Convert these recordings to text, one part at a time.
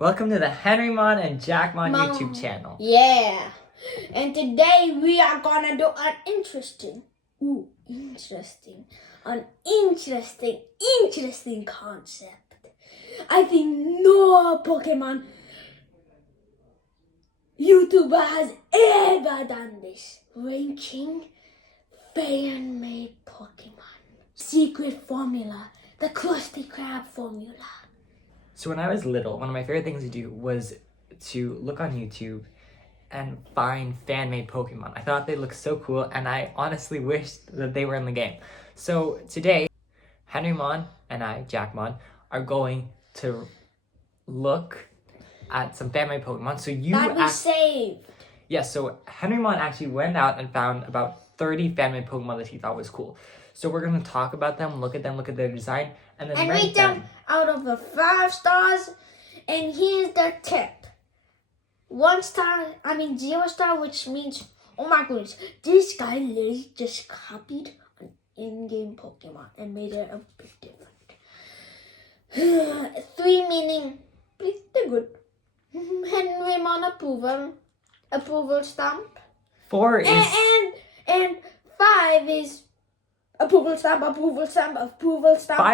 Welcome to the Henrymon and Jackmon Mom. YouTube channel. Yeah. And today we are gonna do an interesting concept. I think no Pokemon YouTuber has ever done this. Ranking fan-made Pokemon. Secret formula. The Krusty Krab formula. So when I was little, one of my favorite things to do was to look on YouTube and find fan-made Pokemon. I thought they looked so cool, and I honestly wished that they were in the game. So today, Henrymon and I, Jackmon, are going to look at some fan-made Pokemon. So you That we saved. Yes, so Henrymon actually went out and found about 30 fan-made Pokemon that he thought was cool. So we're going to talk about them, look at their design, and then rate them out of the 5 stars. And here's the tip. 0 star, which means, oh my goodness, this guy literally just copied an in-game Pokemon and made it a bit different. 3 meaning, pretty good. Henrymon approval stamp. 4 is... And 5 is approval stamp. 5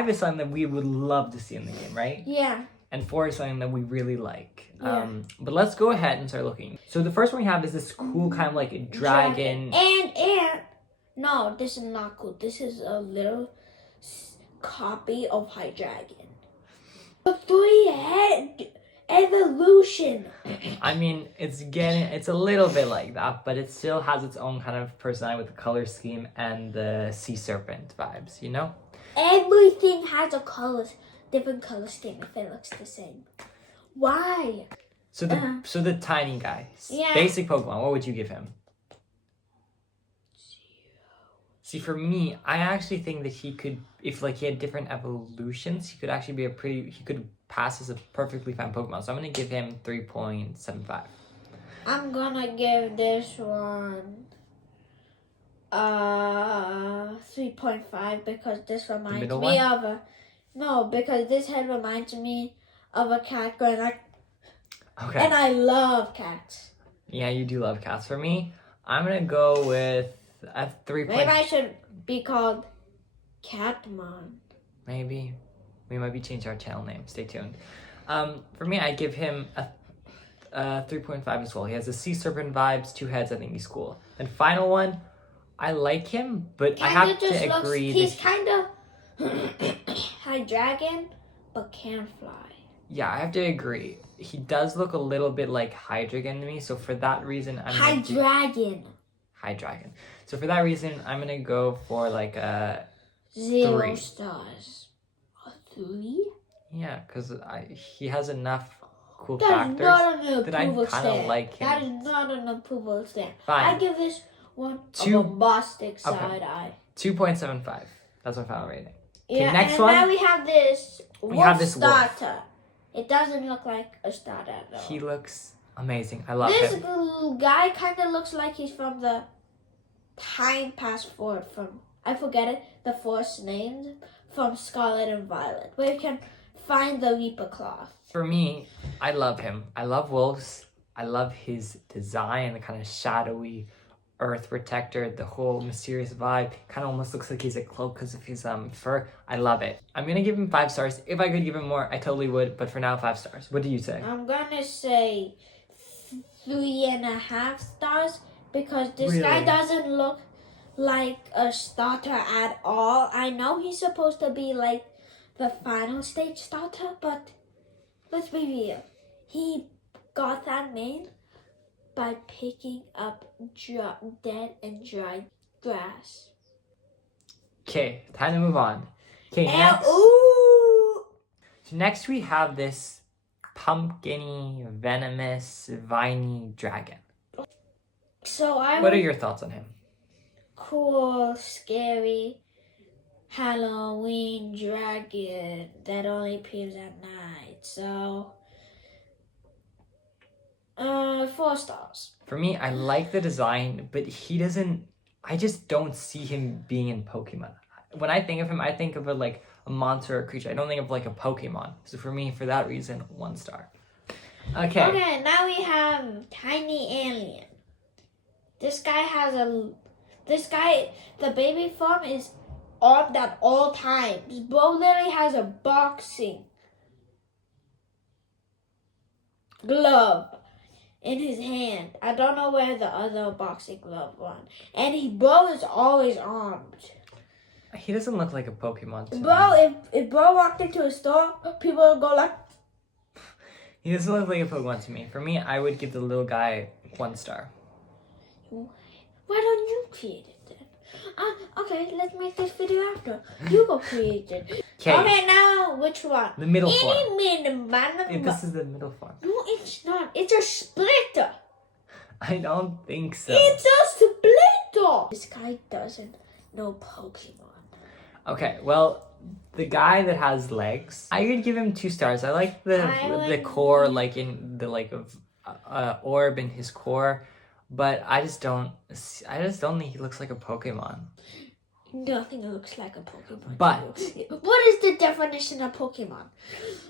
is something that we would love to see in the game, right? Yeah. And 4 is something that we really like. Yeah. But let's go ahead and start looking. So the first one we have is this cool kind of like a dragon. And no, this is not cool. This is a little copy of Hydreigon. A 3-head evolution. I mean, it's a little bit like that, but it still has its own kind of personality with the color scheme and the sea serpent vibes, you know? Everything has a different color scheme if it looks the same. Why? So the tiny guy, Yeah. basic Pokemon, what would you give him? 0. See, for me, I actually think that he could, if like he had different evolutions, he could actually be he could pass as a perfectly fine Pokemon. So I'm gonna give him 3.75. I'm gonna give this one 3.5 because this reminds middle me one? of a because this head reminds me of a cat going like, Okay. and I love cats. Yeah, you do love cats. For me, I'm gonna go with a 3. Maybe I should be called Catmon. Maybe. We might be changing our channel name. Stay tuned. For me, I give him a 3.5 as well. He has the sea serpent vibes, 2 heads. I think he's cool. And final one, I like him, but I have to agree. He's kind of Hydreigon, but can fly. Yeah, I have to agree. He does look a little bit like Hydreigon to me, so for that reason, Hydreigon. So for that reason, I'm gonna go for like a 0 3. stars. A 3? Yeah, because he has enough cool That is factors not an that I approval kind of stamp. like him. That is not an approval stamp. Fine. I give this one 2. a bombastic Okay. side eye. 2.75. That's my final rating. Okay, Yeah, next and one. now we have this wolf Wolf. starter. It doesn't look like a starter at all. He looks amazing. I love This him. guy kind of looks like he's from the Time Passport from, I forget it, the first names from Scarlet and Violet, where you can find the Reaper Cloth. For me, I love him. I love wolves. I love his design, the kind of shadowy earth protector, the whole mysterious vibe. Kind of almost looks like he's a cloak because of his fur. I love it. I'm gonna give him 5 stars. If I could give him more, I totally would. But for now, 5 stars. What do you say? I'm gonna say 3.5 stars because this guy Really? doesn't look like a starter at all. I know he's supposed to be like the final stage starter, but let's be real. He got that name by picking up dead and dry grass. Okay, time to move on. Okay, And, next. ooh! So next we have this pumpkin-y, venomous, viney dragon. So What are your thoughts on him? cool, scary Halloween dragon that only appears at night. So, 4 stars. For me, I like the design, but I just don't see him being in Pokemon. When I think of him, I think of like a monster or a creature. I don't think of like a Pokemon. So for me, for that reason, 1 star. Okay. Okay, now we have Tiny Alien. This guy the baby form is armed at all times. Bo literally has a boxing glove in his hand. I don't know where the other boxing glove went. And Bo is always armed. He doesn't look like a Pokemon to me. Bro, if Bro walked into a store, people would go like... He doesn't look like a Pokemon to me. For me, I would give the little guy 1 star. Why don't you create it then? Okay, let's make this video after. You go create it. Okay, now which one? The middle form. If This is the middle form. No, it's not. It's a splitter. I don't think so. It's a splitter. This guy doesn't know Pokemon. Okay, well, the guy that has legs, I would give him 2 stars. I like the core, like in the orb in his core, but I just don't think he looks like a Pokemon. Nothing looks like a Pokemon. But what is the definition of Pokemon?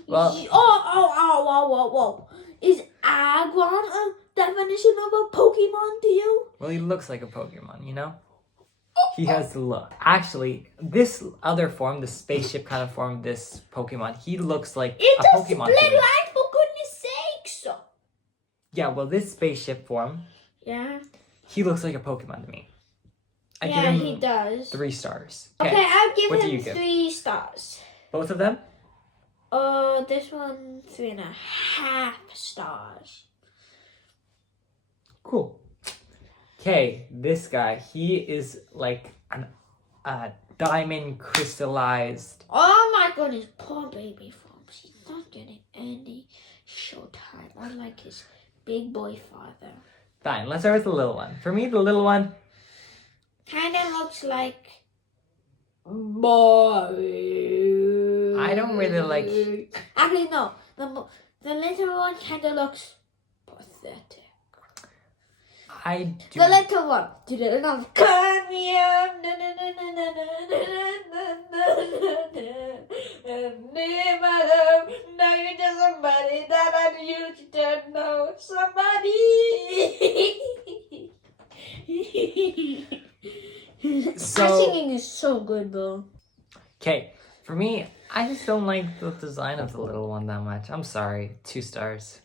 Well, whoa. Is Aggron a definition of a Pokemon to you? Well, he looks like a Pokemon, you know? He has the look. Actually, this other form, the spaceship kind of form, this Pokemon, he looks like it's a Pokemon. It's a split line, for goodness sakes. Yeah, well, this spaceship form, yeah, he looks like a Pokemon to me. I give yeah, him he does. 3 stars. Okay, I'll give What do him you give? 3 stars. Both of them? This one 3.5 stars. Cool. Okay, this guy, he is like a diamond crystallized. Oh my goodness, poor baby forms. He's not getting any showtime, unlike his big boy father. Fine, let's start with the little one. For me, the little one kinda looks like boy. I don't really like. Actually, no. The little one kinda looks pathetic. I do. The little one. Come here. My love. Now you're just somebody that I used to know. Somebody. So, My singing is so good, bro. Okay, for me, I just don't like the design of the little one that much. I'm sorry, 2 stars.